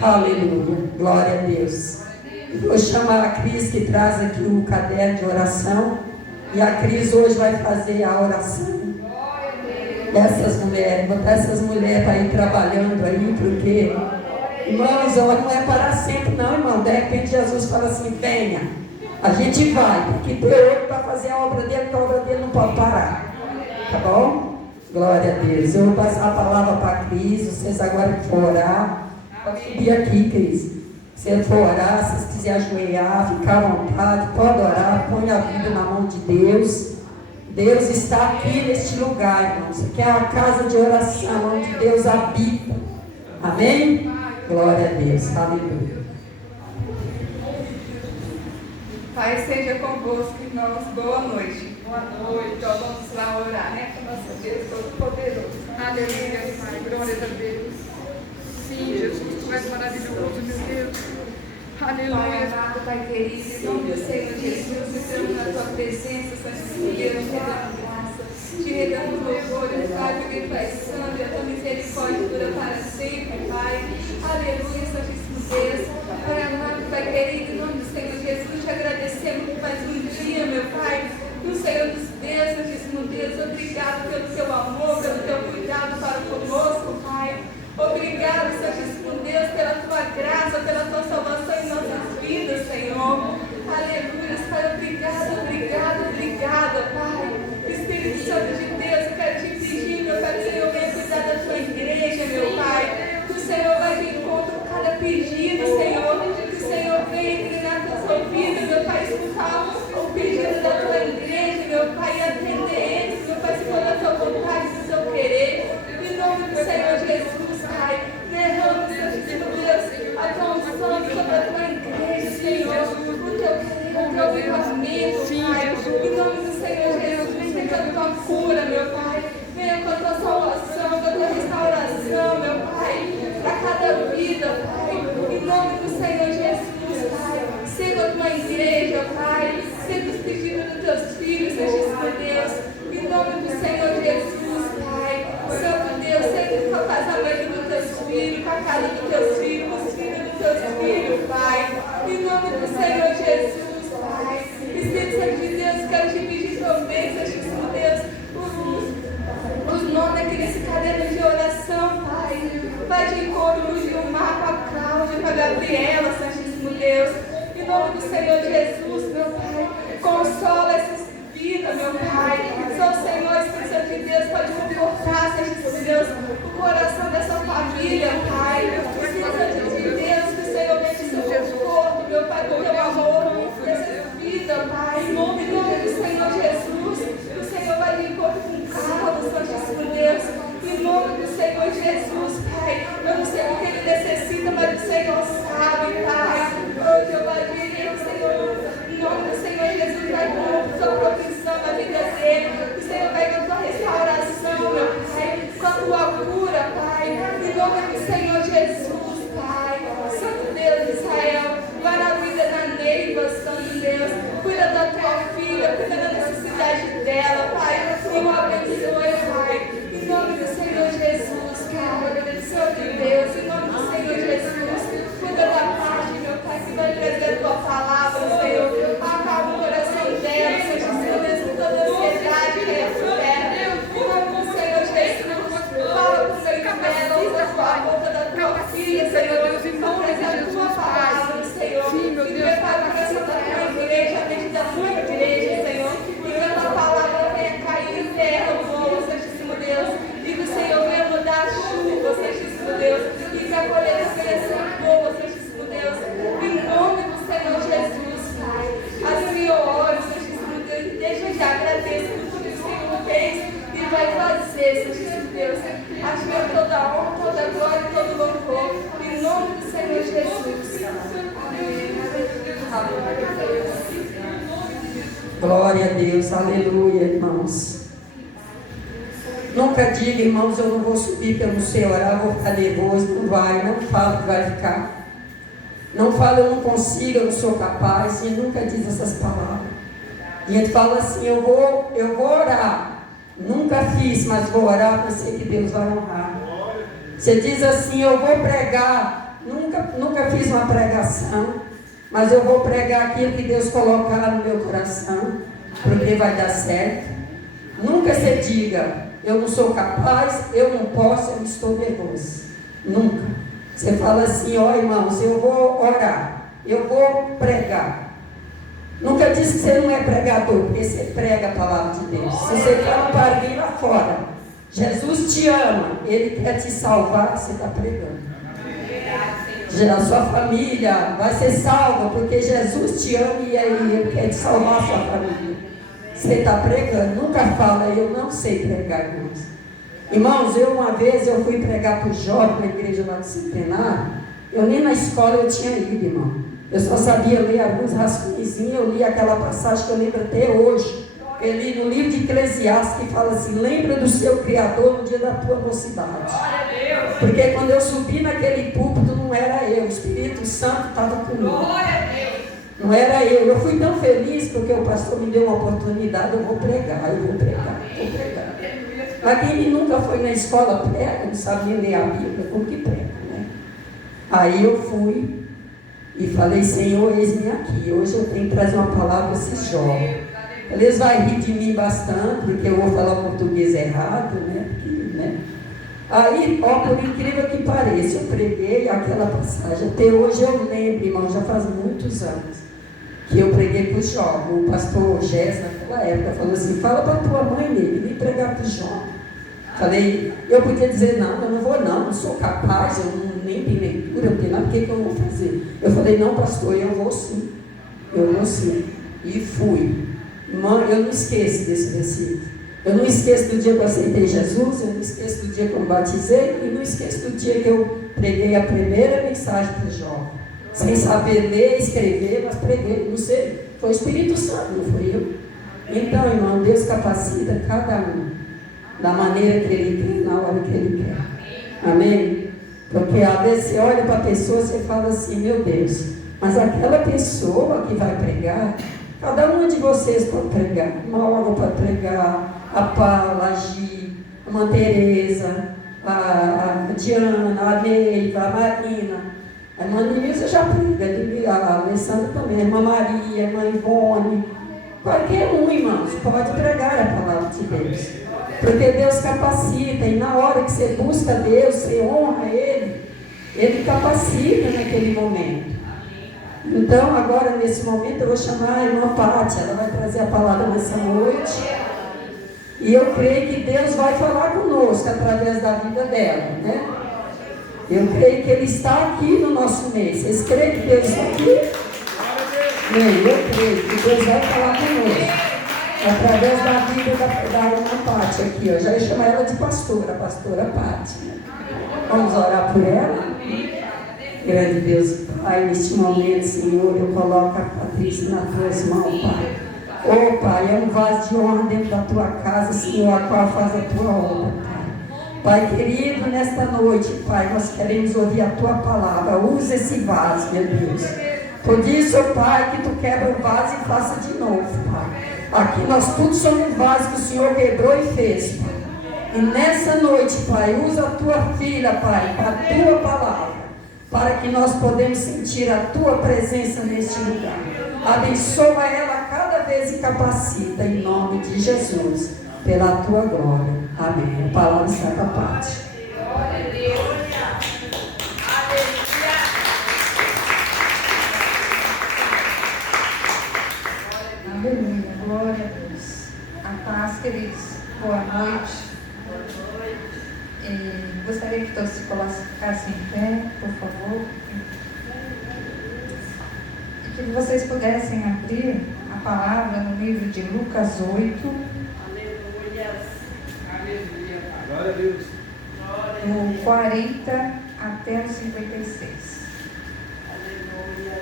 Aleluia. Glória a Deus. Eu vou chamar a Cris, que traz aqui o caderno de oração. E a Cris hoje vai fazer a oração dessas mulheres. Botar essas mulheres para ir trabalhando aí, porque, irmãos, não é para sempre não, irmão. De repente Jesus fala assim, venha. A gente vai, porque tem outro para fazer a obra dele, que a obra dele não pode parar. Tá bom? Glória a Deus. Eu vou passar a palavra para a Cris. Vocês agora que for orar, pode subir aqui, Cris. Se você for orar, se vocês quiserem ajoelhar, ficar à vontade, pode orar, põe a vida na mão de Deus. Deus está aqui neste lugar, irmãos. Aqui é a casa de oração, onde Deus habita. Amém? Glória a Deus. Aleluia. Pai, seja convosco, irmãos. Boa noite. Boa noite. Então vamos lá orar, né? Com nosso Deus Todo-Poderoso. Aleluia, Pai. Glória a Deus. Sim, Jesus, tu és maravilhoso, meu Deus. Aleluia. Pai amado, Pai querido, em nome do Senhor Jesus, estamos na tua presença, Santíssimo Deus, te dando graça, te redamos louvores, Pai, porque tu és santo e a tua misericórdia dura para sempre, Pai. Aleluia, Santíssimo Deus. Pai amado, Pai querido, em nome do Senhor Jesus, te agradecemos por mais um dia, meu Pai, no Senhor dos Deus, Santíssimo Deus. Obrigado pelo teu amor, pelo teu cuidado para conosco, Pai. Obrigado, Santíssimo Deus, pela tua graça, pela tua salvação em nossas vidas, Senhor. Aleluia, Pai, obrigado, obrigado, obrigada, Pai. Espírito Santo de Deus, eu quero te pedir, meu Pai, que o Senhor venha cuidar da tua igreja, meu Pai. Que o Senhor vai de encontro com cada pedido, Senhor. Que o Senhor venha inclinar teus ouvidos, meu Pai, escutar o pedido da tua igreja, meu Pai, e atender eles, meu Pai, se for da tua vontade, do teu querer. Em nome do Senhor Jesus, Pai, derrama, Santíssimo Deus, a tua unção sobre a tua igreja, Senhor, o teu avivamento, Pai. Em nome do Senhor Jesus, venha com a tua cura, meu Pai. Venha com a tua salvação, com a tua restauração, meu Pai, para cada vida, Pai. Em nome do Senhor Jesus, Pai. Siga a tua igreja, Pai. Siga os pedidos dos teus filhos, Santíssimo Deus. Em nome do Senhor Jesus, Pai. Santo Deus, sempre com o casamento dos teus filhos, com a casa dos teus filhos, com os filhos dos teus filhos, Pai. Em nome do Senhor Jesus, Pai. Espírito Santo de Deus, quero te pedir também, Santíssimo Deus, os nomes aqui nesse caderno de oração, Pai. Vai de encontro com o Gilmar, com a Cláudia, com a Gabriela, Santíssimo Deus. Em nome do Senhor Jesus, meu Pai. Consola essas vidas, meu Pai. Só o Senhor, Espírito Santo de Deus, pode confortar, Santíssimo Deus, o coração dessa família, Pai. Espírito Santo de Deus, que o Senhor venha te seu conforto, meu Pai, com teu amor, dessa vida, Pai. Em nome do Senhor Jesus, que o Senhor vai de encontro com Carlos, Santíssimo Deus. Em nome do Senhor Jesus, Pai. Eu não sei o que ele necessita, mas o Senhor sabe, Pai. Hoje eu vou dizer, o Senhor, em nome do Senhor Jesus, vai com a sua proteção na vida dele. O Senhor vai com a tua restauração, meu Pai, com a tua cura, Pai. Em nome do Senhor Jesus, Pai. Santo Deus de Israel, vai na vida da Neiva, Santo Deus. Cuida da tua filha, cuida da necessidade dela, Pai. E o abençoe, Pai. Em nome do Senhor Jesus, Pai. Santo Deus, em nome do Senhor Jesus, cuida da parte, meu Pai, que vai trazer a tua palavra, Senhor. Acalma o coração dela, Senhor Deus, com toda a ansiedade que é terra. Em nome do Senhor Jesus, fala com o meio dela, usa a tua boca da tua filha, Senhor Deus, em nome da tua palavra, Senhor. Sim, meu Deus, prepara o coração da tua igreja, a mente da tua igreja, Senhor. E que a tua palavra venha cair em terra, boa, Santíssimo Deus. E que o Senhor venha mudar a chuva, Santíssimo Deus. E que a colheita venha ser boa, Santíssimo Deus. Em nome do Senhor Jesus, Pai. Assim eu oro, Santíssimo Deus. E deixa eu te agradecer por tudo que o Senhor fez e vai fazer, Santíssimo Deus. A ti é toda a honra, toda a glória e todo o louvor. Em nome do Senhor Jesus. Amém. Glória a Deus, aleluia, irmãos. Nunca diga, irmãos, eu não vou subir para eu não sei orar, vou ficar nervoso. Não vai, não fala que vai ficar. Não fala, eu não consigo, eu não sou capaz. E nunca diz essas palavras. E a gente fala assim, eu vou orar. Nunca fiz, mas vou orar, porque eu sei que Deus vai honrar. Você diz assim, eu vou pregar. nunca fiz uma pregação, mas eu vou pregar aquilo que Deus colocar no meu coração, porque vai dar certo. Nunca você diga, eu não sou capaz, eu não posso, eu estou nervoso. Nunca. Você fala assim, ó irmãos, eu vou orar, eu vou pregar. Nunca disse que você não é pregador, porque você prega a palavra de Deus. Se você fala para alguém lá fora, Jesus te ama, Ele quer te salvar, você está pregando. A sua família vai ser salva, porque Jesus te ama e Ele quer te salvar a sua família. Você está pregando, nunca fala, eu não sei pregar, irmãos. Irmãos, uma vez eu fui pregar para os jovens na igreja lá do Centenário, eu nem na escola eu tinha ido, irmão. Eu só sabia ler alguns rascunhozinhos, eu li aquela passagem que eu lembro até hoje. Eu li no livro de Eclesiastes que fala assim, lembra do seu Criador no dia da tua mocidade. Porque quando eu subi naquele púlpito não era eu, o Espírito Santo estava comigo. Não era eu fui tão feliz porque o pastor me deu uma oportunidade, eu vou pregar. Mas quem nunca foi na escola prega, não sabe nem ler a Bíblia, como que prega, né? Aí eu fui e falei, Senhor, eis-me aqui, hoje eu tenho que trazer uma palavra a esses jovens. Eles vão rir de mim bastante, porque eu vou falar português errado, né? Aí, ó, por incrível que pareça, eu preguei aquela passagem. Até hoje eu lembro, irmão, já faz muitos anos, que eu preguei para os jovens. O pastor Gés, naquela época, falou assim, fala para tua mãe, nele, vem pregar para os jovens. Falei, eu podia dizer, não, eu não vou não sou capaz, eu nem tenho leitura, eu não tenho nada, o que eu vou fazer? Eu falei, não, pastor, eu vou sim. E fui. Irmão, eu não esqueço desse versículo. Eu não esqueço do dia que eu aceitei Jesus, eu não esqueço do dia que eu me batizei, e não esqueço do dia que eu preguei a primeira mensagem para os jovens. Sem saber ler, escrever, mas preguei, não sei, foi o Espírito Santo, não foi eu. Então, irmão, Deus capacita cada um da maneira que Ele quer, na hora que Ele quer. Amém? Porque às vezes você olha para a pessoa e você fala assim, meu Deus, mas aquela pessoa que vai pregar, cada uma de vocês pode pregar. Uma Olga pode pregar, a Paula, a Gi, a Irmã Tereza, a Diana, a Neiva, a Marina. A irmã Nilza já prega, a Alessandra também, a irmã Maria, a irmã Ivone. Qualquer um, irmãos, pode pregar a palavra de Deus. Porque Deus capacita, e na hora que você busca Deus, você honra Ele, Ele capacita naquele momento. Então, agora, nesse momento, eu vou chamar a irmã Pátia, ela vai trazer a palavra nessa noite. E eu creio que Deus vai falar conosco através da vida dela, né? Eu creio que Ele está aqui no nosso meio. Vocês creem que Deus está aqui? Eu creio que Deus vai falar conosco através da vida da irmã Pátia aqui. Eu já ia chamar ela de pastora, a pastora Pátia. Vamos orar por ela? Grande Deus, Pai, neste momento, Senhor, eu coloco a Patrícia nas tuas mãos, Pai. Oh, Pai, é um vaso de honra dentro da tua casa, Senhor, a qual faz a tua obra, Pai. Pai querido, nesta noite, Pai, nós queremos ouvir a tua palavra. Usa esse vaso, meu Deus. Por isso, Pai, que tu quebra o vaso e faça de novo, Pai. Aqui nós todos somos um vaso que o Senhor quebrou e fez, Pai. E nessa noite, Pai, usa a tua filha, Pai, para a tua palavra, para que nós podemos sentir a tua presença neste lugar. Abençoa ela cada vez e capacita, em nome de Jesus, pela tua glória. Amém. A palavra está da parte. Glória a Deus. Aleluia. Glória a Deus. A paz, queridos. Boa noite. Gostaria que todos se colocassem em pé, por favor. E que vocês pudessem abrir a palavra no livro de Lucas 8. Aleluia. Aleluia. Glória a Deus. Do 40 até o 56. Aleluia.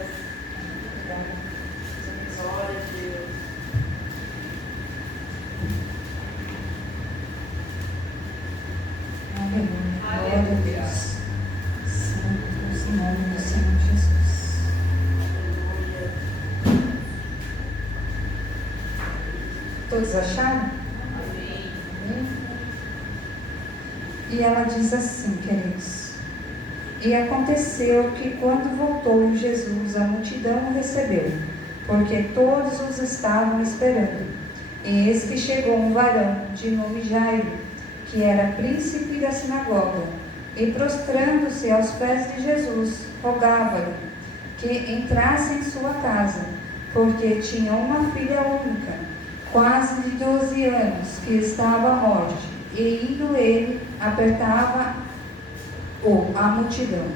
Glória a Deus. Aleluia. Glória a Deus. Santo em nome do Senhor Jesus. Todos acharam? Amém. E ela diz assim, queridos: E aconteceu que, quando voltou Jesus, a multidão o recebeu, porque todos os estavam esperando. E eis que chegou um varão de nome Jairo, que era príncipe da sinagoga, e prostrando-se aos pés de Jesus, rogava-lhe que entrasse em sua casa, porque tinha uma filha única, quase de 12 anos, que estava à morte. E indo ele, apertava a multidão.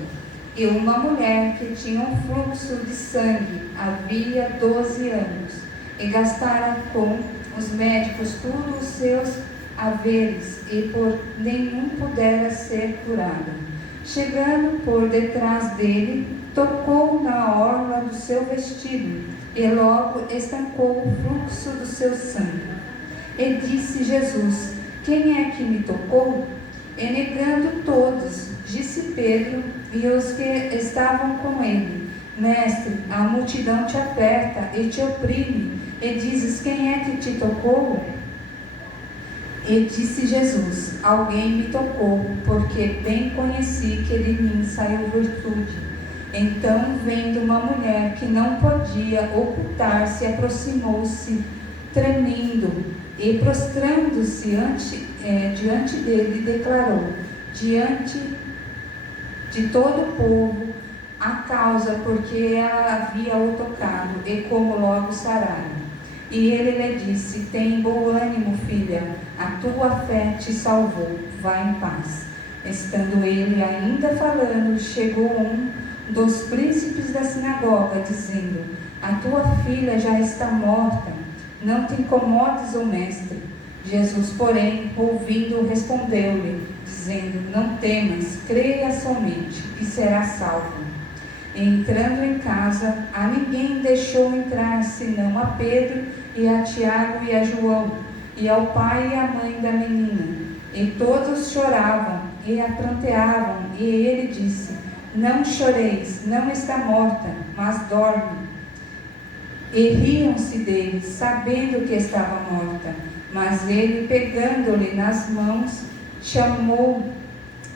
E uma mulher que tinha um fluxo de sangue havia 12 anos, e gastara com os médicos todos os seus haveres, e por nenhum pudera ser curada. Chegando por detrás dele, tocou na orla do seu vestido, e logo estancou o fluxo do seu sangue. E disse Jesus: quem é que me tocou? E negando todos, disse Pedro e os que estavam com ele: Mestre, a multidão te aperta e te oprime, e dizes: quem é que te tocou? E disse Jesus: alguém me tocou, porque bem conheci que de mim saiu virtude. Então, vendo uma mulher que não podia ocultar-se, aproximou-se, tremendo, e prostrando-se diante dele, declarou, diante de todo o povo, a causa porque ela havia o tocado, e como logo sarara. E ele lhe disse: tem bom ânimo, filha, a tua fé te salvou, vá em paz. Estando ele ainda falando, chegou um dos príncipes da sinagoga, dizendo: a tua filha já está morta, não te incomodes, ó mestre. Jesus, porém, ouvindo, respondeu-lhe, dizendo: não temas, creia somente, e será salvo. E entrando em casa, a ninguém deixou entrar, senão a Pedro, e a Tiago e a João, e ao pai e à mãe da menina. E todos choravam e a pranteavam, e ele disse: não choreis, não está morta, mas dorme. E riam-se dele, sabendo que estava morta. Mas ele, pegando-lhe nas mãos,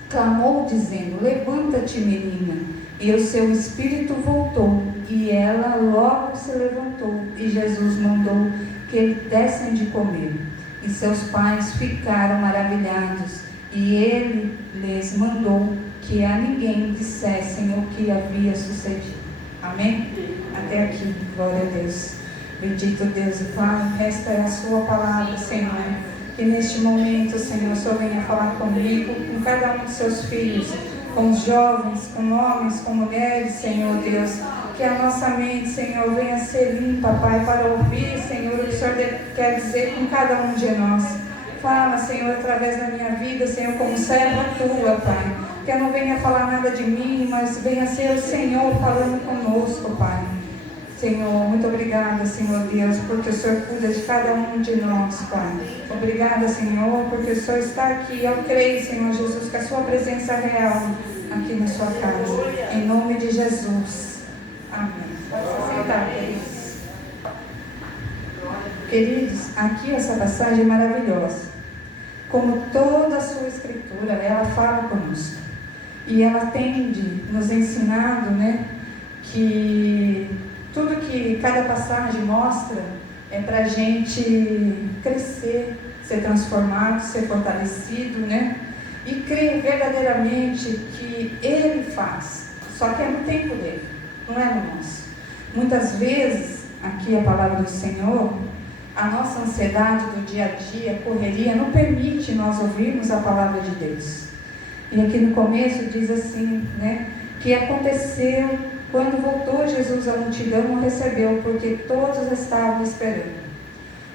clamou, dizendo: levanta-te, menina. E o seu espírito voltou, e ela logo se levantou, e Jesus mandou que lhe dessem de comer. E seus pais ficaram maravilhados, e ele lhes mandou que a ninguém dissessem o que havia sucedido. Amém? Até aqui, glória a Deus. Bendito Deus e Pai, esta é a sua palavra, Senhor. Que neste momento, Senhor, o Senhor venha falar comigo, com cada um dos seus filhos, com os jovens, com homens, com mulheres, Senhor Deus. Que a nossa mente, Senhor, venha ser limpa, Pai, para ouvir, Senhor, o que o Senhor quer dizer com cada um de nós. Fala, Senhor, através da minha vida, Senhor, como serva tua, Pai. Que eu não venha falar nada de mim, mas venha ser o Senhor falando conosco, Pai. Senhor, muito obrigada, Senhor Deus, porque o Senhor cuida de cada um de nós, Pai. Obrigada, Senhor, porque o Senhor está aqui. Eu creio, Senhor Jesus, que a sua presença é real aqui na sua casa. Em nome de Jesus. Amém. Pode se sentar, queridos. Queridos, aqui essa passagem é maravilhosa. Como toda a sua escritura, ela fala conosco. E ela tende nos ensinado, né, que tudo que cada passagem mostra é para a gente crescer, ser transformado, ser fortalecido, né? E crer verdadeiramente que Ele faz, só que é no tempo dele, não é no nosso. Muitas vezes, aqui a palavra do Senhor, a nossa ansiedade do dia a dia, correria, não permite nós ouvirmos a palavra de Deus. E aqui no começo diz assim, né, que aconteceu quando voltou Jesus, a multidão o recebeu, porque todos estavam esperando.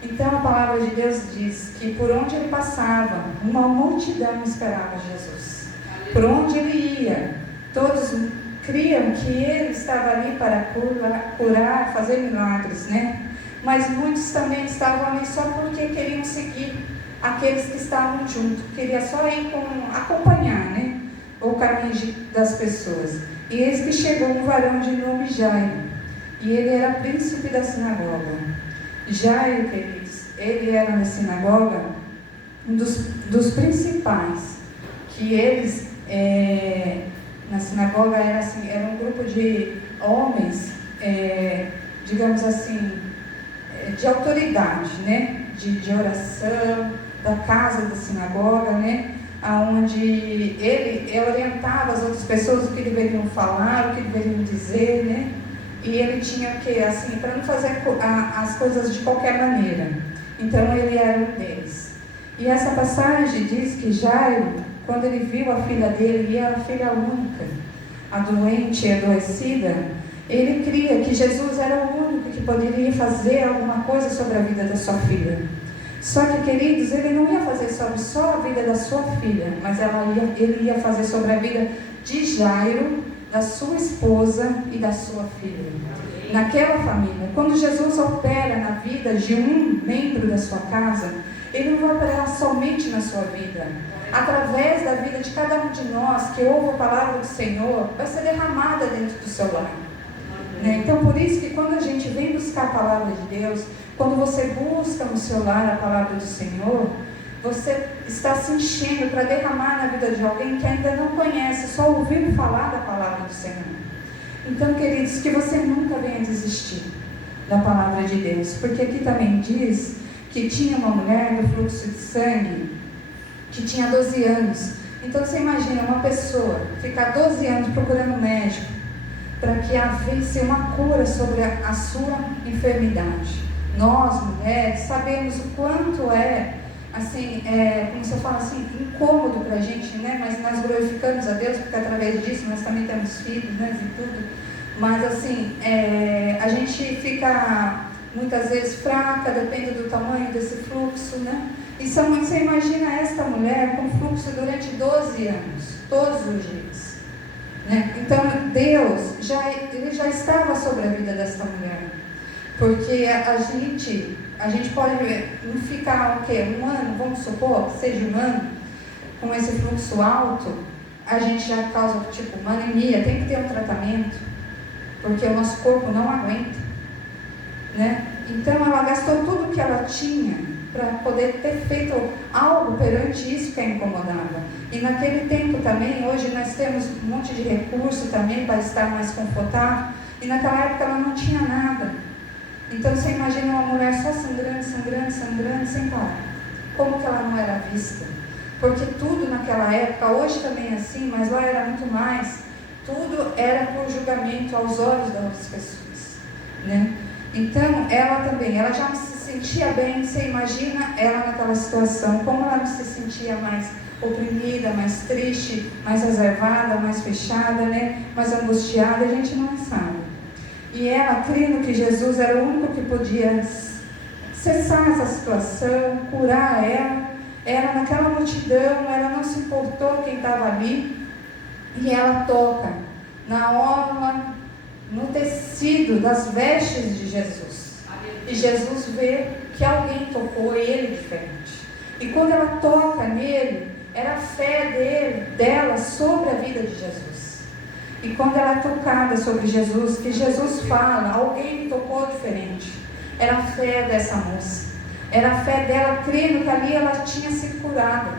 Então a palavra de Deus diz que por onde ele passava, uma multidão esperava Jesus. Por onde ele ia, todos criam que ele estava ali para curar, fazer milagres, né? Mas muitos também estavam ali só porque queriam seguir aqueles que estavam junto, queria só ir acompanhar, né, o caminho das pessoas. E eis que chegou um varão de nome Jairo, e ele era príncipe da sinagoga. Jairo, queridos, ele era na sinagoga um dos principais, que eles na sinagoga era assim, era um grupo de homens, digamos assim, de autoridade, né? De oração, da casa da sinagoga, né? Onde ele orientava as outras pessoas o que deveriam falar, o que deveriam dizer, né? E ele tinha que, assim, para não fazer as coisas de qualquer maneira. Então ele era um deles. E essa passagem diz que Jairo, quando ele viu a filha dele, e era a filha única, a doente e adoecida, ele cria que Jesus era o único que poderia fazer alguma coisa sobre a vida da sua filha. Só que, queridos, ele não ia fazer sobre só a vida da sua filha, mas ele ia fazer sobre a vida de Jairo, da sua esposa e da sua filha. Naquela família, quando Jesus opera na vida de um membro da sua casa, ele não vai operar somente na sua vida. Através da vida de cada um de nós que ouve a palavra do Senhor, vai ser derramada dentro do seu lar. Então, por isso que quando a gente vem buscar a palavra de Deus, quando você busca no seu lar a palavra do Senhor, você está se enchendo para derramar na vida de alguém que ainda não conhece, só ouviu falar da palavra do Senhor. Então, queridos, que você nunca venha desistir da palavra de Deus, porque aqui também diz que tinha uma mulher no fluxo de sangue que tinha 12 anos. Então, você imagina uma pessoa ficar 12 anos procurando um médico para que havesse uma cura sobre a sua enfermidade. Nós, mulheres, sabemos o quanto assim, como você fala assim, incômodo para a gente, né? Mas nós glorificamos a Deus, porque através disso nós também temos filhos, né? E tudo. Mas assim, a gente fica muitas vezes fraca, depende do tamanho desse fluxo, né? E você imagina esta mulher com fluxo durante 12 anos, todos os dias, né? Então Deus ele já estava sobre a vida desta mulher, porque a gente pode não ficar um ano, vamos supor que seja um ano, com esse fluxo alto, a gente já causa uma anemia, tem que ter um tratamento, porque o nosso corpo não aguenta, né? Então ela gastou tudo que ela tinha para poder ter feito algo perante isso que a incomodava. E naquele tempo também, hoje nós temos um monte de recurso também para estar mais confortável, e naquela época ela não tinha nada. Então você imagina uma mulher só sangrando, sangrando, sangrando, sem parar. Como que ela não era vista? Porque tudo naquela época, hoje também é assim, mas lá era muito mais, tudo era por julgamento aos olhos das outras pessoas, né? Então ela já não se sentia bem. Você imagina ela naquela situação, como ela não se sentia mais oprimida, mais triste, mais reservada, mais fechada, né? Mais angustiada, a gente não sabe. E ela, crendo que Jesus era o único que podia cessar essa situação, curar ela naquela multidão, ela não se importou quem estava ali, e ela toca na orla, no tecido das vestes de Jesus. E Jesus vê que alguém tocou ele diferente. E quando ela toca nele, era a fé dela sobre a vida de Jesus. E quando ela é tocada sobre Jesus, que Jesus fala, alguém me tocou diferente, era a fé dessa moça. Era a fé dela, crendo que ali ela tinha sido curada,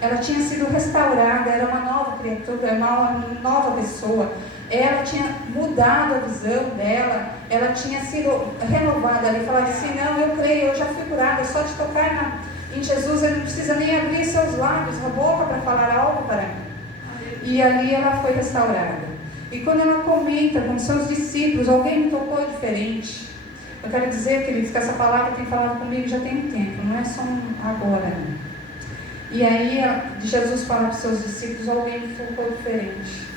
ela tinha sido restaurada, era uma nova criatura, uma nova pessoa. Ela tinha mudado a visão dela, ela tinha sido renovada. Ela falava assim, não, eu creio, eu já fui curada, só de tocar em Jesus, ele não precisa nem abrir seus lábios, a boca para falar algo para mim. E ali ela foi restaurada. E quando ela comenta com seus discípulos, alguém me tocou diferente. Eu quero dizer, queridos, que essa palavra tem falado comigo já tem um tempo, não é só agora. E aí Jesus fala para os seus discípulos, alguém me tocou diferente.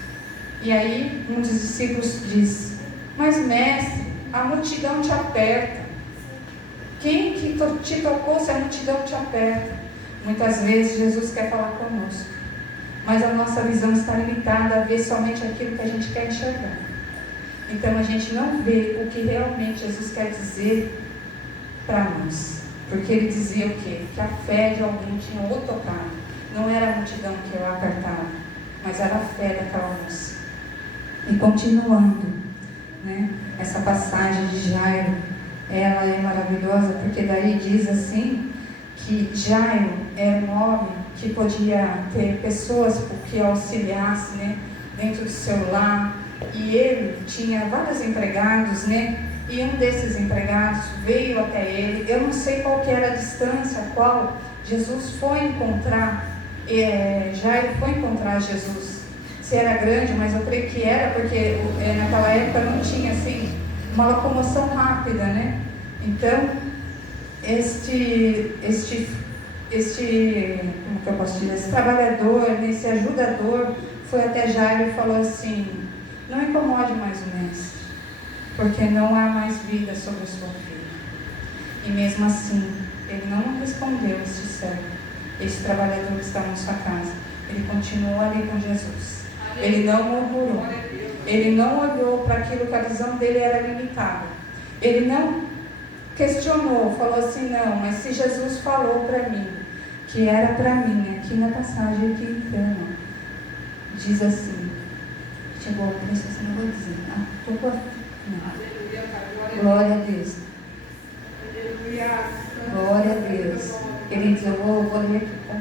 E aí um dos discípulos diz, mas mestre, a multidão te aperta. Quem que te tocou se a multidão te aperta? Muitas vezes Jesus quer falar conosco, mas a nossa visão está limitada a ver somente aquilo que a gente quer enxergar. Então a gente não vê o que realmente Jesus quer dizer para nós. Porque ele dizia o quê? Que a fé de alguém tinha o tocado. Não era a multidão que o apertava, mas era a fé daquela moça. E continuando, né, essa passagem de Jairo, ela é maravilhosa, porque daí diz assim, que Jairo era um homem que podia ter pessoas que auxiliassem, né, dentro do seu lar, e ele tinha vários empregados, né? E um desses empregados veio até ele. Eu não sei qual que era a distância a qual Jesus foi encontrar, Jairo foi encontrar Jesus. Se era grande, mas eu creio que era, porque naquela época não tinha assim uma locomoção rápida, né? Então, como que eu posso dizer? Esse trabalhador, esse ajudador, foi até Jairo e falou assim: não incomode mais o mestre, porque não há mais vida sobre a sua filha. E mesmo assim, ele não respondeu este servo, este trabalhador que estava na sua casa. Ele continuou ali com Jesus. Ele não murmurou. Ele não olhou para aquilo que a visão dele era limitada. Ele não questionou, falou assim: não, mas se Jesus falou para mim que era para mim, aqui na passagem aqui em Cana, diz assim, chegou a preço, você não vou dizer, estou com a... Glória a Deus. Glória a Deus. Queridos, eu vou ler aqui, tá?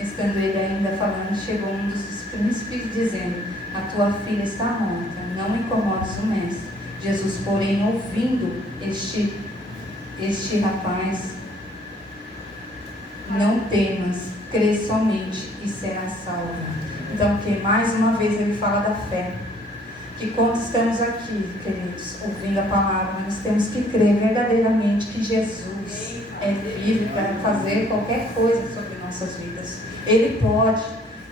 Estando ele ainda falando, chegou um dos príncipes dizendo: a tua filha está morta, não incomodes o mestre. Jesus, porém, ouvindo este rapaz: não temas, crê somente e será salva. Então, que mais uma vez ele fala da fé. Que quando estamos aqui, queridos, ouvindo a palavra, nós temos que crer verdadeiramente que Jesus é vivo para fazer qualquer coisa sobre nossas vidas. Ele pode,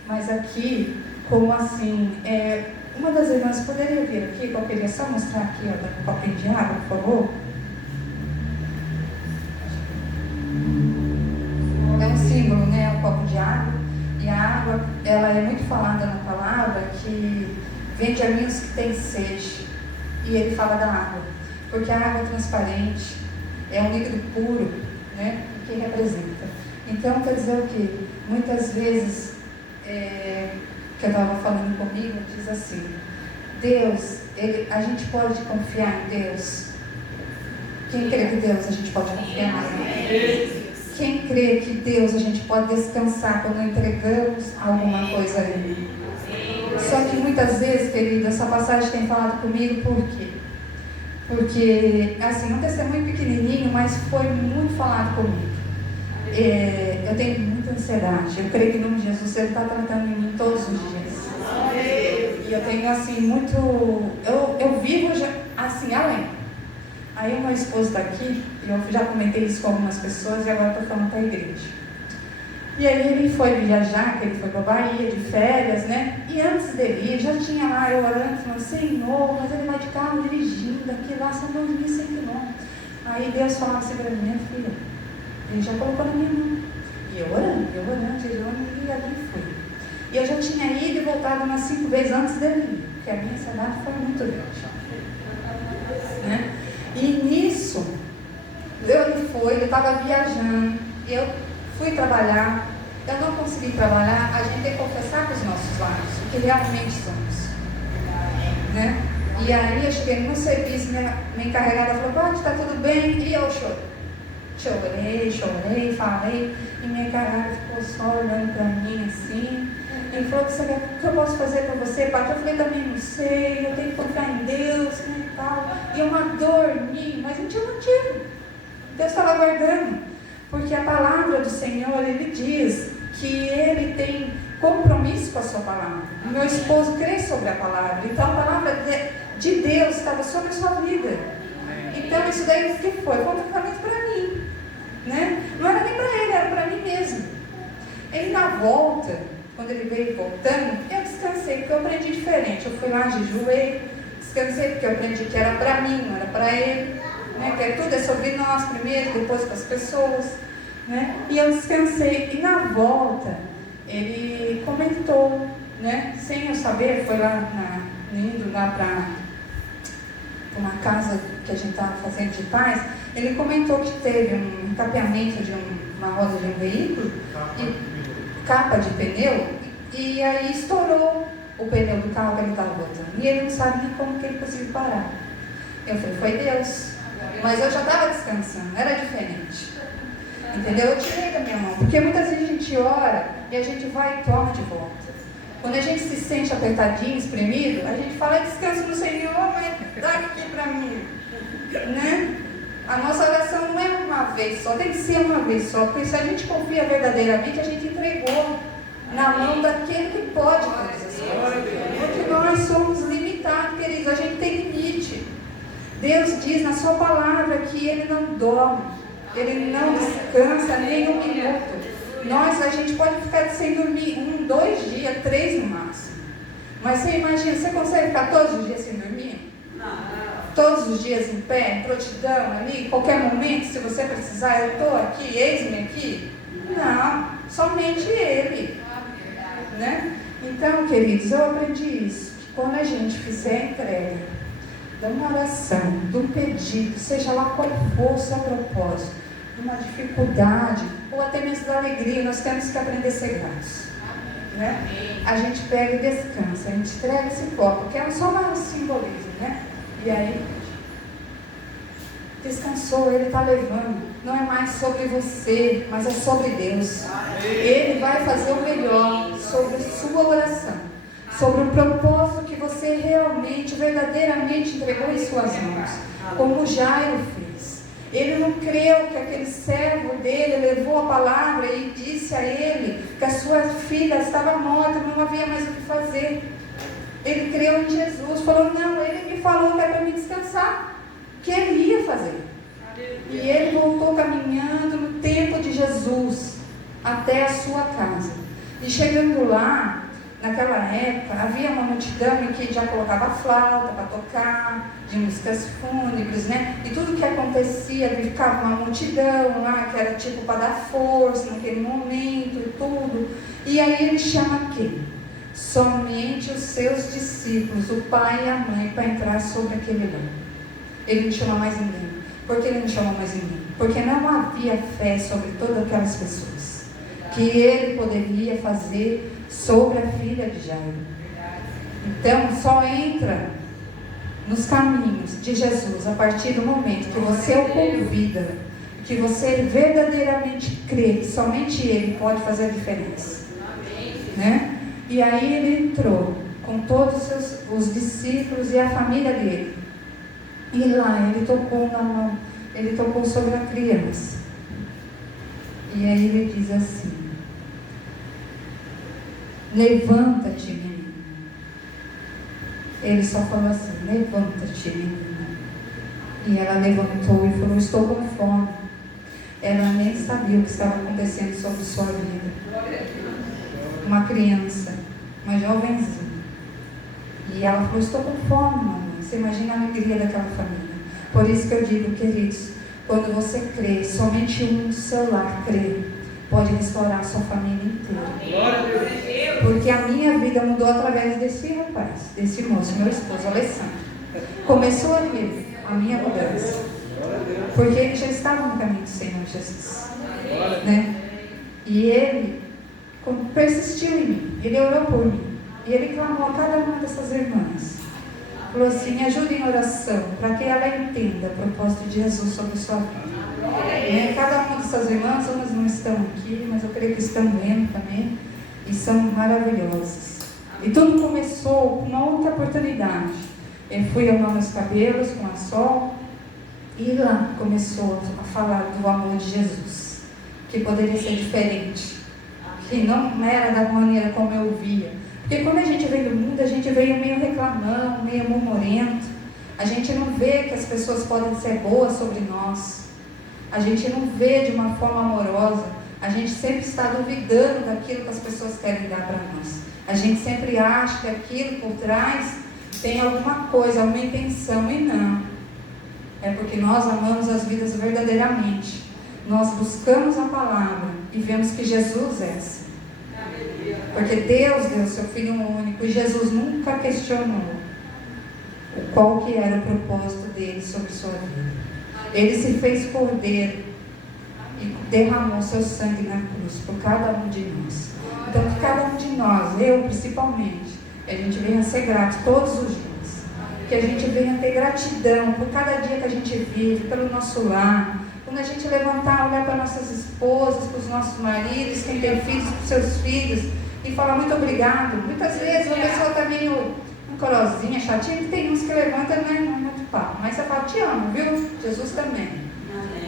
mas aqui, como assim, uma das irmãs poderia vir aqui, que eu queria só mostrar aqui, ó, um copinho de água, por favor. É um símbolo, né, o copo de água. E a água, ela é muito falada na palavra, que vende a mim os que têm sede. E ele fala da água, porque a água é transparente, é um líquido puro, né, que representa. Então, quer dizer o quê? Muitas vezes, que eu estava falando comigo, diz assim: Deus, a gente pode confiar em Deus? Quem crê que Deus a gente pode confiar? Quem crê que Deus a gente pode descansar quando entregamos alguma coisa a Ele? Só que muitas vezes, querido, essa passagem tem falado comigo, por quê? Porque, assim, um testemunho pequenininho, mas foi muito falado comigo. Eu tenho muita ansiedade. Eu creio que no nome de Jesus Ele está tratando em mim todos os dias. E eu tenho, assim, muito... Eu vivo, assim, além. Aí o meu esposo está aqui, e eu já comentei isso com algumas pessoas, e agora estou falando para a igreja. E aí ele foi viajar, que ele foi para a Bahia de férias, né? E antes dele ir, já tinha lá eu orando, falando: Senhor, mas ele vai de carro dirigindo, aqui lá são 2.100 quilômetros. Aí Deus falava assim para mim: minha filha, ele já colocou na minha mão. E eu orando, e ali fui. E eu já tinha ido e voltado umas 5 vezes antes dele ir, porque a minha ansiedade foi muito grande. Né? E nisso, ele estava viajando, eu fui trabalhar, eu não consegui trabalhar, a gente tem que confessar com os nossos lábios o que realmente somos. Né? E aí eu cheguei no serviço, minha encarregada falou: Pode, está tudo bem? E eu chorei, falei, e minha encarregada ficou só olhando para mim assim. Ele falou: o que eu posso fazer para você, pai? Eu falei: também não sei, eu tenho que confiar em Deus, né, e tal. E uma dor em mim, mas não tinha motivo. Deus estava guardando, porque a palavra do Senhor, Ele diz que Ele tem compromisso com a sua palavra. O meu esposo crê sobre a palavra, então a palavra de Deus estava sobre a sua vida. Então isso daí o que foi? Foi um tratamento para mim, né? Não era nem para ele, era para mim mesmo. Ele na volta, quando ele veio voltando, eu descansei, porque eu aprendi diferente. Eu fui lá, jejuei, descansei, porque eu aprendi que era para mim, não era para ele, né? Que tudo é sobre nós primeiro, depois para as pessoas, né? E eu descansei, e na volta ele comentou, né? Sem eu saber, foi lá indo lá para uma casa que a gente estava fazendo de paz. Ele comentou que teve um encapeamento de uma roda de um veículo, capa de pneu, e aí estourou o pneu do carro que ele estava botando, e ele não sabe nem como que ele conseguiu parar. Eu falei: foi Deus. Mas eu já estava descansando, era diferente, entendeu? Eu tirei da minha mão, porque muitas vezes a gente ora e a gente vai e toma de volta. Quando a gente se sente apertadinho, espremido, a gente fala, descansa no Senhor, mas dá aqui para mim, né? A nossa oração não é uma vez só, tem que ser uma vez só, porque se a gente confia verdadeiramente, a gente entregou na mão daquele que pode fazer as coisas. Porque nós somos limitados, queridos, a gente tem limite. Deus diz na sua palavra que Ele não dorme, Ele não descansa nem um minuto. A gente pode ficar sem dormir 1, 2 dias, 3 no máximo. Mas você imagina, você consegue ficar todos os dias sem dormir? Não. Todos os dias em pé, em prontidão ali, qualquer momento, se você precisar, eu estou aqui, eis-me aqui? Não, somente Ele. Né? Então, queridos, eu aprendi isso, que quando a gente fizer a entrega de uma oração, de um pedido, seja lá qual for o seu propósito, de uma dificuldade, ou até mesmo da alegria, nós temos que aprender a ser gratos. Né? A gente pega e descansa, a gente entrega esse copo, que é só um simbolismo, né? E aí, descansou, Ele está levando. Não é mais sobre você, mas é sobre Deus. Ele vai fazer o melhor sobre a sua oração, sobre o propósito que você realmente, verdadeiramente entregou em suas mãos, como Jairo fez. Ele não creu que aquele servo dele levou a palavra e disse a ele que a sua filha estava morta, não havia mais o que fazer. Ele creu em Jesus, falou, não, Ele me falou que é para me descansar, que Ele ia fazer. E ele voltou caminhando no tempo de Jesus até a sua casa. E chegando lá, naquela época, havia uma multidão em que já colocava flauta para tocar, de músicas fúnebres, né? E tudo que acontecia, ficava uma multidão lá, que era tipo para dar força naquele momento e tudo. E aí ele chama quem? Somente os seus discípulos, o pai e a mãe, para entrar sobre aquele lugar. Ele não chama mais ninguém. Por que ele não chama mais ninguém? Porque não havia fé sobre todas aquelas pessoas que ele poderia fazer sobre a filha de Jairo. Então, só entra nos caminhos de Jesus a partir do momento que você o convida, que você verdadeiramente crê que somente Ele pode fazer a diferença. Né? E aí ele entrou com todos os discípulos e a família dele. E lá ele tocou na mão, ele tocou sobre a criança. E aí ele diz assim: levanta-te, menina. Ele só falou assim: levanta-te, menina. E ela levantou e falou: estou com fome. Ela nem sabia o que estava acontecendo sobre sua vida. Uma criança, uma jovenzinha. E ela falou: estou com fome, mamãe. Você imagina a alegria daquela família. Por isso que eu digo, queridos, quando você crê, somente um do seu lar crê, pode restaurar a sua família inteira. Porque a minha vida mudou através desse rapaz, desse moço, meu esposo, Alessandro. Começou ali a minha mudança. Porque ele já estava no caminho do Senhor Jesus. Né? E ele persistiu em mim, ele orou por mim. E ele clamou a cada uma dessas irmãs. Falou assim: me ajude em oração, para que ela entenda o propósito de Jesus sobre sua vida. Cada uma dessas irmãs, umas não estão aqui, mas eu creio que estão vendo também, e são maravilhosas. E tudo começou com uma outra oportunidade. Eu fui arrumar meus cabelos com a Sol, e lá começou a falar do amor de Jesus, que poderia ser diferente, que não era da maneira como eu via. Porque quando a gente vem do mundo, a gente veio meio reclamando, meio murmurento. A gente não vê que as pessoas podem ser boas sobre nós. A gente não vê de uma forma amorosa. A gente sempre está duvidando daquilo que as pessoas querem dar para nós. A gente sempre acha que aquilo por trás tem alguma coisa, alguma intenção, e não. É porque nós amamos as vidas verdadeiramente. Nós buscamos a palavra e vemos que Jesus é assim. Porque Deus deu o seu Filho único e Jesus nunca questionou qual que era o propósito dele sobre sua vida. Ele se fez cordeiro e derramou seu sangue na cruz por cada um de nós. Então que cada um de nós, eu principalmente, a gente venha ser grato todos os dias. Que a gente venha ter gratidão por cada dia que a gente vive, pelo nosso lar. Quando a gente levantar, olhar para nossas esposas, para os nossos maridos, quem tem filhos, para os seus filhos, e falar muito obrigado. Muitas vezes a pessoa está meio corozinha, chatinha, que tem uns que levantam, não é muito papo. Mas você fala, te amo, viu? Jesus também.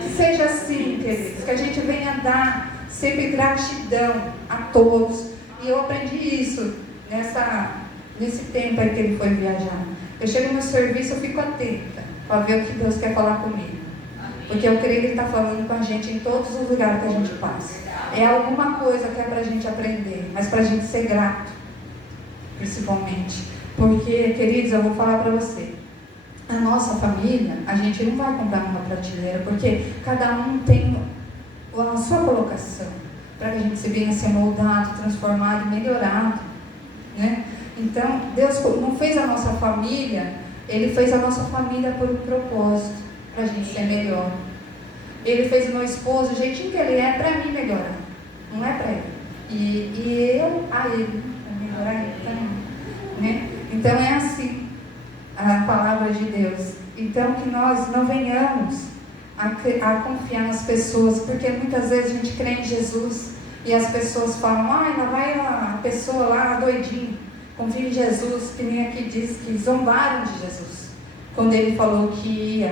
Que seja assim, queridos, que a gente venha dar sempre gratidão a todos. E eu aprendi isso nesse tempo aí que ele foi viajar. Eu chego no serviço, eu fico atenta para ver o que Deus quer falar comigo. Porque eu creio que Ele está falando com a gente em todos os lugares que a gente passa. É alguma coisa que é para a gente aprender, mas para a gente ser grato, principalmente. Porque, queridos, eu vou falar para você, a nossa família, a gente não vai comprar numa prateleira, porque cada um tem a sua colocação, para que a gente se venha ser moldado, transformado e melhorado, né? Então, Deus não fez a nossa família, Ele fez a nossa família por um propósito, para a gente ser melhor. Ele fez o meu esposo, o jeitinho que ele é, para mim melhorar, não é para ele. E eu, a ele, para melhorar ele também, né? Então é assim a palavra de Deus. Então que nós não venhamos a confiar nas pessoas, porque muitas vezes a gente crê em Jesus e as pessoas falam, lá vai a pessoa lá doidinha, confia em Jesus, que nem aqui diz que zombaram de Jesus, quando ele falou que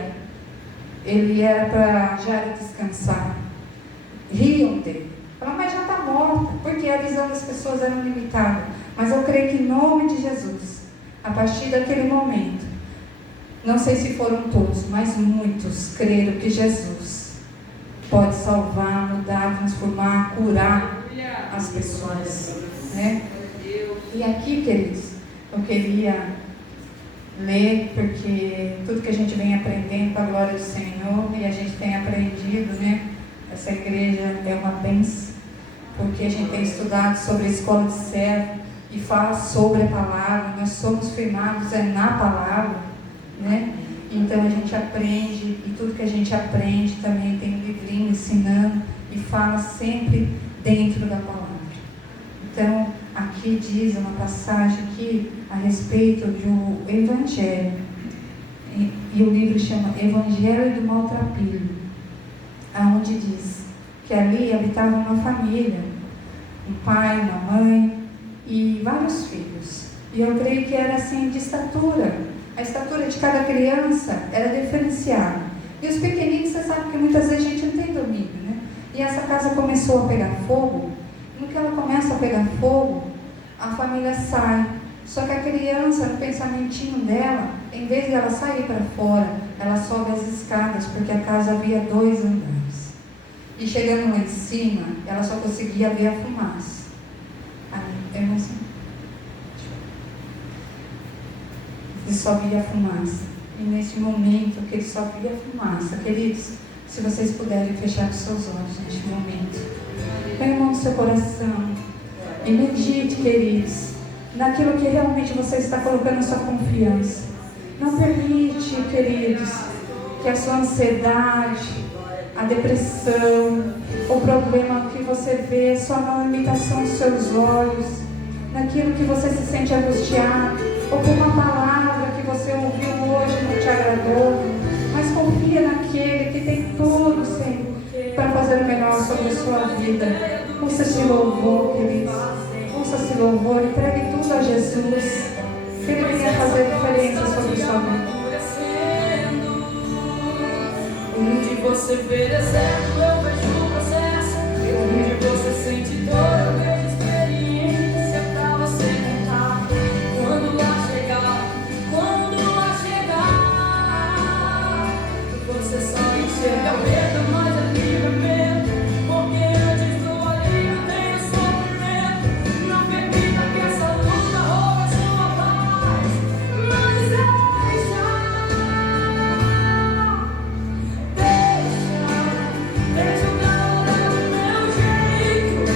ele era para já descansar, riam dele, falaram, mas já está morta, porque a visão das pessoas era limitada. Mas eu creio que em nome de Jesus, a partir daquele momento, não sei se foram todos, mas muitos creram que Jesus pode salvar, mudar, transformar, curar as pessoas, né? E aqui, queridos, eu queria ler, porque tudo que a gente vem aprendendo para a glória do Senhor, e a gente tem aprendido, né? Essa igreja é uma bênção, porque a gente tem estudado sobre a escola de servo, e fala sobre a palavra, nós somos firmados na palavra, né? Então a gente aprende, e tudo que a gente aprende também tem um livrinho ensinando, e fala sempre dentro da palavra. Então, aqui diz uma passagem aqui a respeito do Evangelho, e o livro chama Evangelho do Maltrapilho, aonde diz que ali habitava uma família, um pai, uma mãe, e vários filhos. E eu creio que era assim de estatura. A estatura de cada criança era diferenciada. E os pequeninos, você sabe que muitas vezes a gente não tem domínio, né? E essa casa começou a pegar fogo. No que ela começa a pegar fogo, a família sai. Só que a criança, no pensamentinho dela, em vez de ela sair para fora, ela sobe as escadas, porque a casa havia 2 andares. E chegando lá em cima, ela só conseguia ver a fumaça. Ele só via fumaça. E nesse momento que ele só via fumaça, queridos, se vocês puderem fechar os seus olhos neste momento, põe a mão no seu coração e medite, queridos, naquilo que realmente você está colocando a sua confiança. Não permite, queridos, que a sua ansiedade, a depressão, o problema que você vê, só na limitação dos seus olhos, naquilo que você se sente angustiado, ou por uma palavra que você ouviu hoje e não te agradou, mas confia naquele que tem tudo, Senhor, para fazer o melhor sobre a sua vida. Ouça esse louvor, queridos, ouça esse louvor, entregue tudo a Jesus, que Ele venha fazer diferença sobre a sua vida. Onde você vê deserto, eu vejo o processo. Onde você sente dor, eu vejo experiência pra você contar. Quando lá chegar, você só enxerga o medo, mas é livramento. Porque antes do alívio tem o sofrimento. Não permita que essa luta roube sua paz, mas deixa o calor do meu jeito.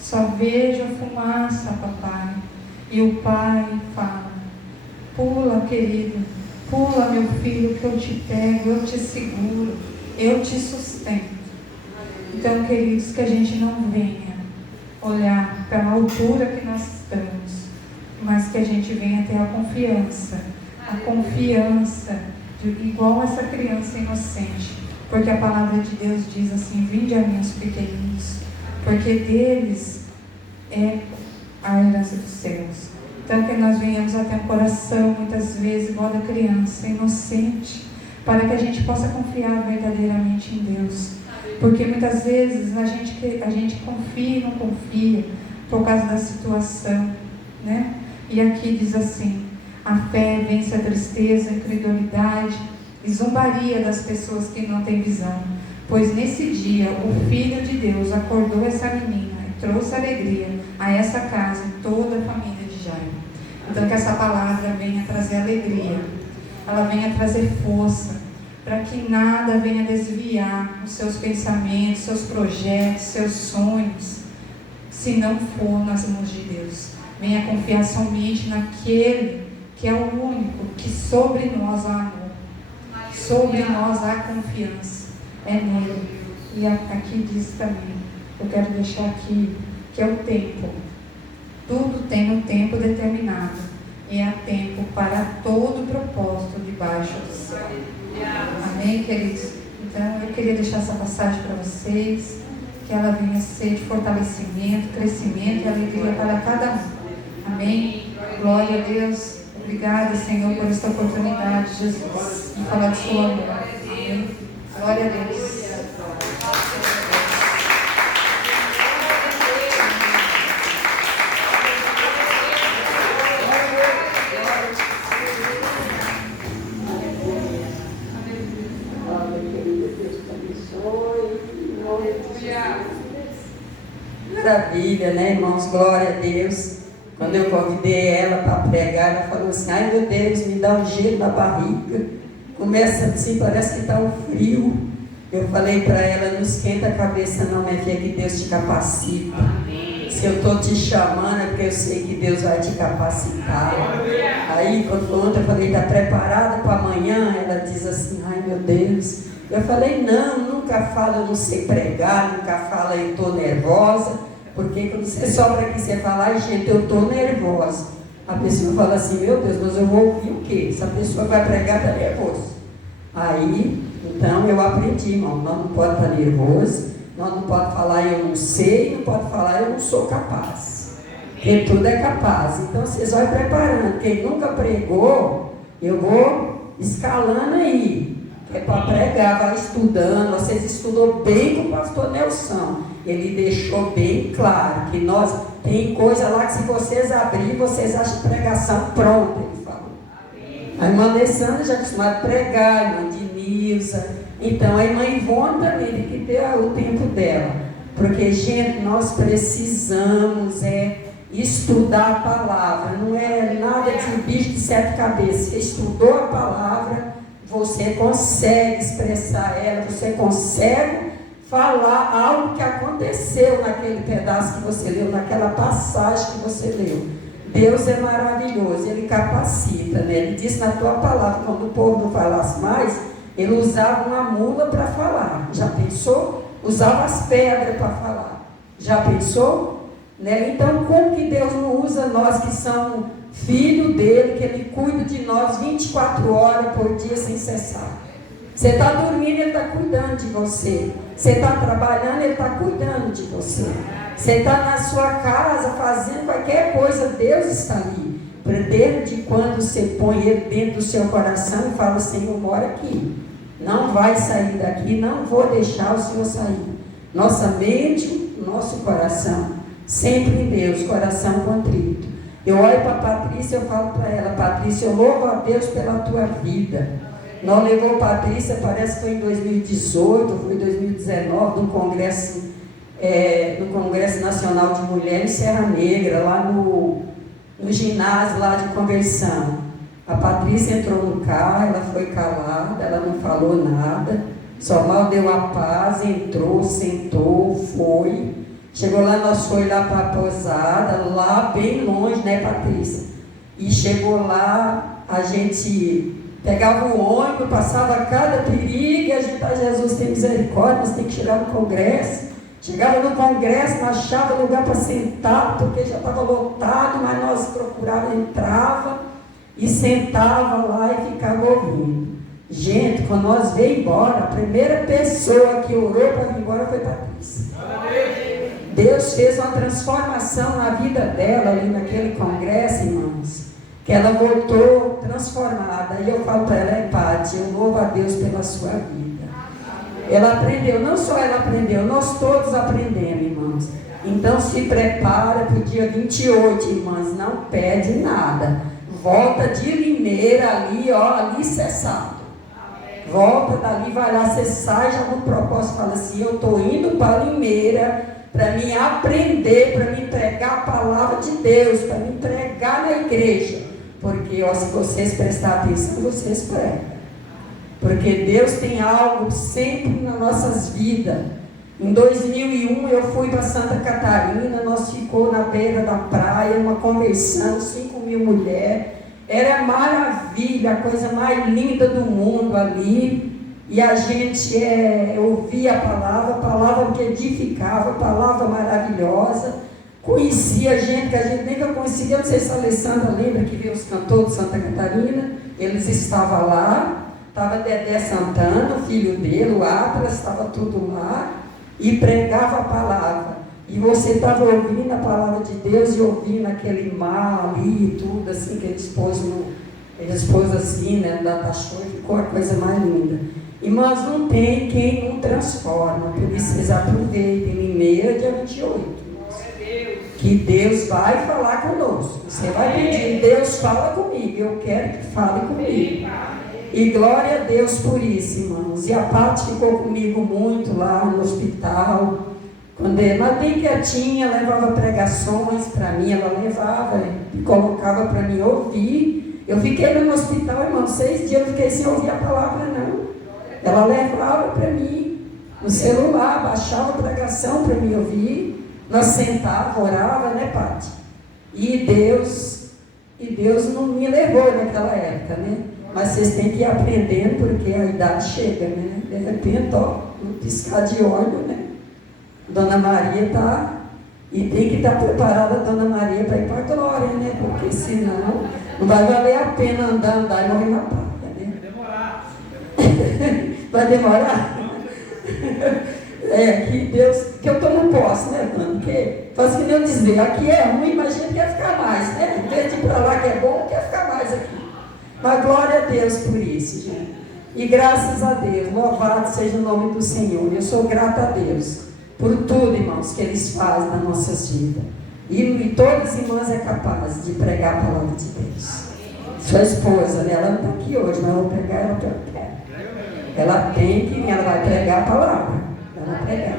Só vejo a fumaça, papai. E o pai fala: pula, querido, pula, meu filho, que eu te pego, eu te seguro, eu te sustento. Então, queridos, que a gente não venha olhar pela altura que nós estamos, mas que a gente venha ter a confiança igual essa criança inocente, porque a palavra de Deus diz assim: vinde a mim os pequeninos, porque deles é a herança dos céus. Então que nós venhamos a ter um coração muitas vezes igual da criança, inocente, para que a gente possa confiar verdadeiramente em Deus, porque muitas vezes a gente confia e não confia por causa da situação, né? E aqui diz assim: a fé vence a tristeza, a incredulidade e zombaria das pessoas que não têm visão. Pois nesse dia o Filho de Deus acordou essa menina e trouxe alegria a essa casa e toda a família de Jairo. Então que essa palavra venha trazer alegria, ela venha trazer força, para que nada venha desviar os seus pensamentos, seus projetos, seus sonhos, se não for nas mãos de Deus. Venha confiar somente naquele que é o único que sobre nós há amor, sobre nós há confiança, é nele. E aqui diz também, eu quero deixar aqui, que é o tempo. Tudo tem um tempo determinado, e há tempo para todo propósito debaixo do céu. Amém, queridos? Então eu queria deixar essa passagem para vocês, que ela venha ser de fortalecimento, crescimento e alegria para cada um. Amém? Glória a Deus. Obrigada, Senhor, por esta oportunidade, Jesus, de falar de sua amor. Amém? Glória a Deus. Maravilha, né, irmãos? Glória a Deus. Quando eu convidei ela para pregar, ela falou assim: ai meu Deus, me dá um gelo na barriga, começa assim, parece que está um frio. Eu falei para ela: não esquenta a cabeça não, minha filha, que Deus te capacita. Se eu estou te chamando é porque eu sei que Deus vai te capacitar. Aí quando ontem eu falei: está preparada para amanhã? Ela diz assim: ai meu Deus. Eu falei: não, nunca fala eu não sei pregar, nunca fala eu estou nervosa. Porque quando você sobra aqui, você fala: ai gente, eu estou nervosa. A pessoa fala assim: meu Deus, mas eu vou ouvir o quê? Essa pessoa vai pregar, está nervoso. Aí, então eu aprendi, irmão, nós não pode estar nervoso, nós não pode falar eu não sei, não pode falar eu não sou capaz. Porque tudo é capaz. Então vocês vão preparando. Quem nunca pregou, eu vou escalando aí. É para pregar, vai estudando. Vocês estudou bem com o pastor Nelson. Ele deixou bem claro que nós tem coisa lá que se vocês abrirem, vocês acham pregação pronta, ele falou. A irmã Alessandra já acostumada a pregar, a irmã Denilza. Então a irmã Ivone também tem que ter o tempo dela. Porque, gente, nós precisamos estudar a palavra. Não é nada de um bicho de sete cabeças. Você estudou a palavra, você consegue expressar ela, você consegue falar algo que aconteceu naquele pedaço que você leu, naquela passagem que você leu. Deus é maravilhoso, Ele capacita, né? Ele disse na tua palavra, quando o povo não falasse mais, Ele usava uma mula para falar. Já pensou? Usava as pedras para falar. Já pensou? Né? Então, como que Deus não usa nós que somos filho dEle, que Ele cuida de nós 24 horas por dia sem cessar? Você está dormindo, Ele está cuidando de você. Você está trabalhando, Ele está cuidando de você. Você está na sua casa fazendo qualquer coisa, Deus está ali. Desde quando você põe Ele dentro do seu coração e fala: Senhor, mora aqui. Não vai sair daqui, não vou deixar o Senhor sair. Nossa mente, nosso coração, sempre em Deus, coração contrito. Eu olho para a Patrícia, eu falo para ela: Patrícia, eu louvo a Deus pela tua vida. Nós levou a Patrícia, parece que foi em 2018, foi em 2019, no Congresso Nacional de Mulheres em Serra Negra, lá no ginásio lá de conversão. A Patrícia entrou no carro, ela foi calada, ela não falou nada, só mal deu a paz, entrou, sentou, foi. Chegou lá, nós fomos lá para a pousada, lá bem longe, né, Patrícia? E chegou lá, a gente pegava o ônibus, passava cada perigo, e a gente, Jesus tem misericórdia, nós temos que chegar no congresso. Chegava no congresso, não achava lugar para sentar, porque já estava lotado, mas nós procurávamos, entrava e sentava lá e ficava ouvindo. Gente, quando nós veio embora, a primeira pessoa que orou para ir embora foi Patrícia. Deus fez uma transformação na vida dela ali naquele congresso, irmãos, que ela voltou transformada. E eu falo para ela, Pati, eu louvo a Deus pela sua vida. Ela aprendeu, não só ela aprendeu, nós todos aprendemos, irmãos. Então se prepara para o dia 28, irmãs, não pede nada. Volta de Limeira ali, ó, ali cessado. Volta dali, vai lá, você sai já no propósito, fala assim, eu estou indo para Limeira para me aprender, para me pregar a palavra de Deus, para me pregar na igreja. Porque ó, se vocês prestarem atenção, vocês pregam. Porque Deus tem algo sempre nas nossas vidas. Em 2001 eu fui para Santa Catarina, nós ficou na beira da praia, uma convenção, 5.000 mulheres. Era maravilha, a coisa mais linda do mundo ali. E a gente ouvia a palavra que edificava, a palavra maravilhosa. Conhecia gente que a gente nem conhecia, não sei se a Alessandra lembra que veio os cantores de Santa Catarina, eles estavam lá. Estava Dedé Santana, o filho dele, o Atlas, estava tudo lá, e pregava a palavra. E você estava ouvindo a palavra de Deus e ouvindo aquele mar ali e tudo, assim, que ele expôs assim, né, da Tachô, ficou a coisa mais linda. Irmãos, não tem quem não transforma, por isso vocês aproveitem, Limeira, dia 28. Que Deus vai falar conosco. Você vai pedir, Deus fala comigo, eu quero que fale comigo. E glória a Deus por isso, irmãos. E a Paty ficou comigo muito lá no hospital. Quando ela bem quietinha, levava pregações para mim, ela levava e colocava para mim ouvir. Eu fiquei no hospital, irmão, 6 dias eu fiquei sem ouvir a palavra, não. Ela levava para mim no celular, baixava a pregação para mim ouvir. Nós sentava, orava, né, Paty? E Deus não me levou naquela época, né? Mas vocês têm que ir aprendendo, porque a idade chega, né? De repente, ó, um piscar de olho, né? Dona Maria está... E tem que estar preparada a Dona Maria para ir para a glória, né? Porque senão não vai valer a pena andar e morrer na praia, né? Vai demorar. Vai demorar? Que Deus... Que eu tomo posse, né, Dona? Porque faz que nem eu dizer, aqui é ruim, mas a gente quer ficar mais, né? Em vez de ir para lá que é bom, quer ficar mais aqui. Mas glória a Deus por isso, gente. E graças a Deus, louvado seja o nome do Senhor. Eu sou grata a Deus por tudo, irmãos, que eles fazem nas nossas vidas. E todas as irmãs é capaz de pregar a palavra de Deus. Sua esposa, né? Ela não está aqui hoje, mas eu vou pregar ela pelo pé. Ela vai pregar a palavra. Ela vai pregar.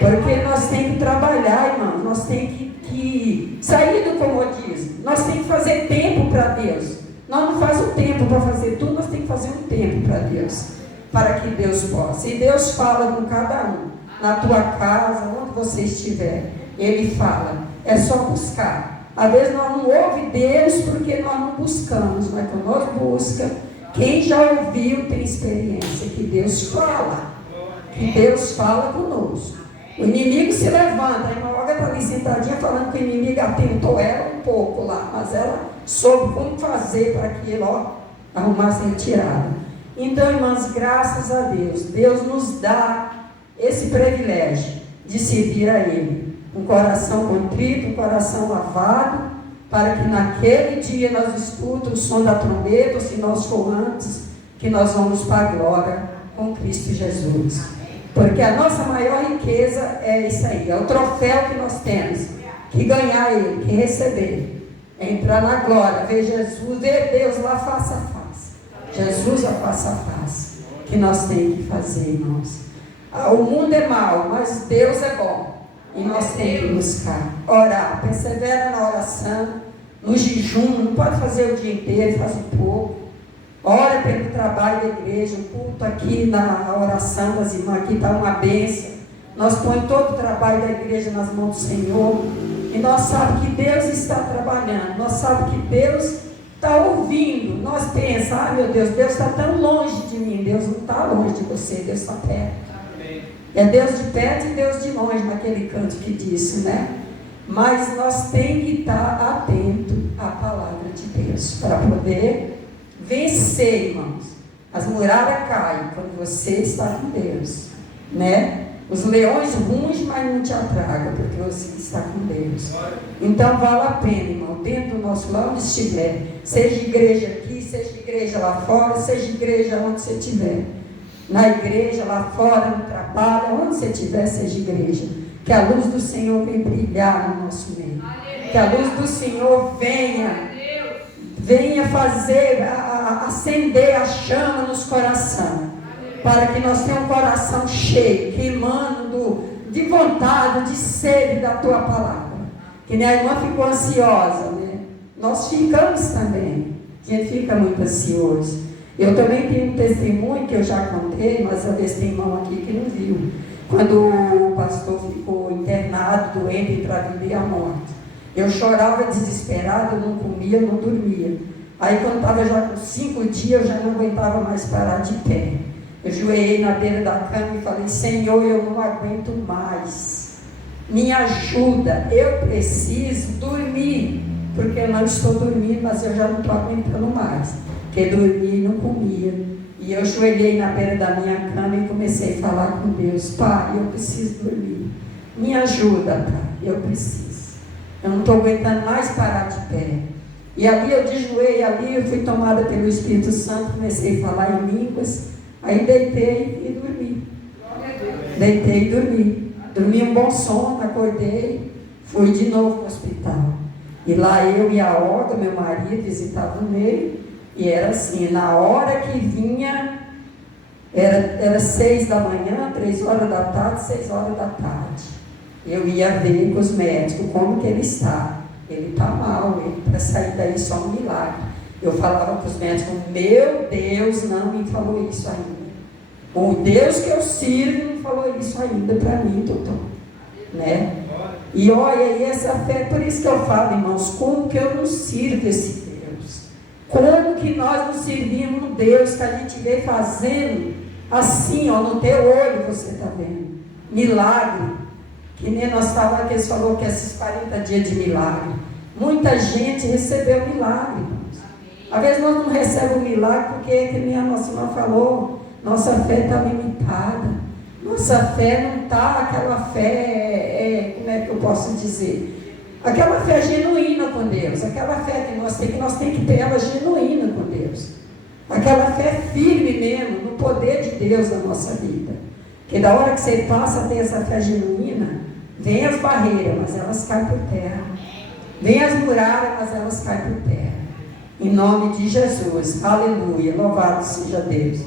Porque nós temos que trabalhar, irmãos. Nós temos que sair do comodismo. Nós temos que fazer tempo para Deus. Nós não fazemos um tempo para fazer tudo, nós temos que fazer um tempo para Deus, para que Deus possa. E Deus fala com cada um, na tua casa, onde você estiver, Ele fala, é só buscar. Às vezes nós não ouvimos Deus porque nós não buscamos, mas quando nós buscamos, quem já ouviu tem experiência, que Deus fala conosco. O inimigo se levanta, a irmã Olga está ali sentadinha falando que o inimigo atentou ela um pouco lá, mas ela soube como fazer para que ele arrumasse a retirada. Então, irmãs, graças a Deus, Deus nos dá esse privilégio de servir a Ele. Um coração contrito, um coração lavado, para que naquele dia nós escutemos o som da trombeta, ou se nós for antes, que nós vamos para a glória com Cristo Jesus. Porque a nossa maior riqueza é isso aí, é o troféu que nós temos, que ganhar Ele, que receber. É entrar na glória, ver Jesus, ver Deus lá face a face. Jesus a face a face, que nós temos que fazer, irmãos. O mundo é mau, mas Deus é bom. E nós temos que buscar, orar, persevera na oração, no jejum, não pode fazer o dia inteiro, faz um pouco. Ora pelo trabalho da igreja, o culto aqui na oração das irmãs, aqui está uma bênção. Nós põemos todo o trabalho da igreja nas mãos do Senhor. E nós sabemos que Deus está trabalhando. Nós sabemos que Deus está ouvindo. Nós pensamos, meu Deus está tão longe de mim. Deus não está longe de você, Deus está perto. Amém. É Deus de perto e Deus de longe, naquele canto que disse, né? Mas nós temos que estar atentos à palavra de Deus, para poder vencer, irmãos. As muralhas caem quando você está com Deus, né? Os leões ruins, mas não te atragam, porque você está com Deus. Então vale a pena, irmão, dentro do nosso lar, onde estiver, seja igreja aqui, seja igreja lá fora, seja igreja onde você estiver, na igreja, lá fora, no trabalho, onde você estiver, seja igreja, que a luz do Senhor venha brilhar no nosso meio, que a luz do Senhor venha fazer, acender a chama nos corações, para que nós tenhamos um coração cheio, queimando de vontade, de sede da tua palavra. Que nem a irmã ficou ansiosa, né? Nós ficamos também. A gente fica muito ansioso. Eu também tenho um testemunho que eu já contei, mas às vezes tem irmão aqui que não viu. Quando o pastor ficou internado, doente entre a vida e a morte. Eu chorava desesperado, eu não comia, eu não dormia. Aí quando estava já com 5 dias, eu já não aguentava mais parar de pé. Eu ajoelhei na beira da cama e falei, Senhor, eu não aguento mais. Me ajuda, eu preciso dormir. Porque eu não estou dormindo, mas eu já não estou aguentando mais. Porque dormia e não comia. E eu ajoelhei na beira da minha cama e comecei a falar com Deus. Pai, eu preciso dormir. Me ajuda, Pai, eu preciso. Eu não estou aguentando mais parar de pé. E ali eu de joelho, ali eu fui tomada pelo Espírito Santo, comecei a falar em línguas. Aí deitei e dormi. Deitei e dormi. Dormi um bom sono, acordei, fui de novo para o hospital. E lá eu e a Olga, meu marido, visitavam o meio. E era assim, na hora que vinha, era 6 da manhã, 3 horas da tarde, 6 horas da tarde. Eu ia ver com os médicos como que ele está. Ele está mal, para sair daí só um milagre. Eu falava para os médicos, meu Deus não me falou isso ainda. O Deus que eu sirvo não falou isso ainda para mim, doutor. Né? E olha, e essa fé, por isso que eu falo, irmãos, como que eu não sirvo esse Deus? Como que nós não servimos um Deus que a gente vê fazendo assim, ó, no teu olho você está vendo. Milagre. Que nem nós estávamos aqui, eles falaram que esses 40 dias de milagre. Muita gente recebeu milagre, irmãos. Às vezes nós não recebemos milagre porque, que nem a nossa irmã falou, nossa fé está limitada. Nossa fé não está aquela fé, como é que eu posso dizer? Aquela fé genuína com Deus. Aquela fé que nós temos que ter ela genuína com Deus. Aquela fé firme mesmo, no poder de Deus na nossa vida. Porque da hora que você passa a ter essa fé genuína, vem as barreiras, mas elas caem por terra. Vem as muralhas, mas elas caem por terra. Em nome de Jesus. Aleluia. Louvado seja Deus.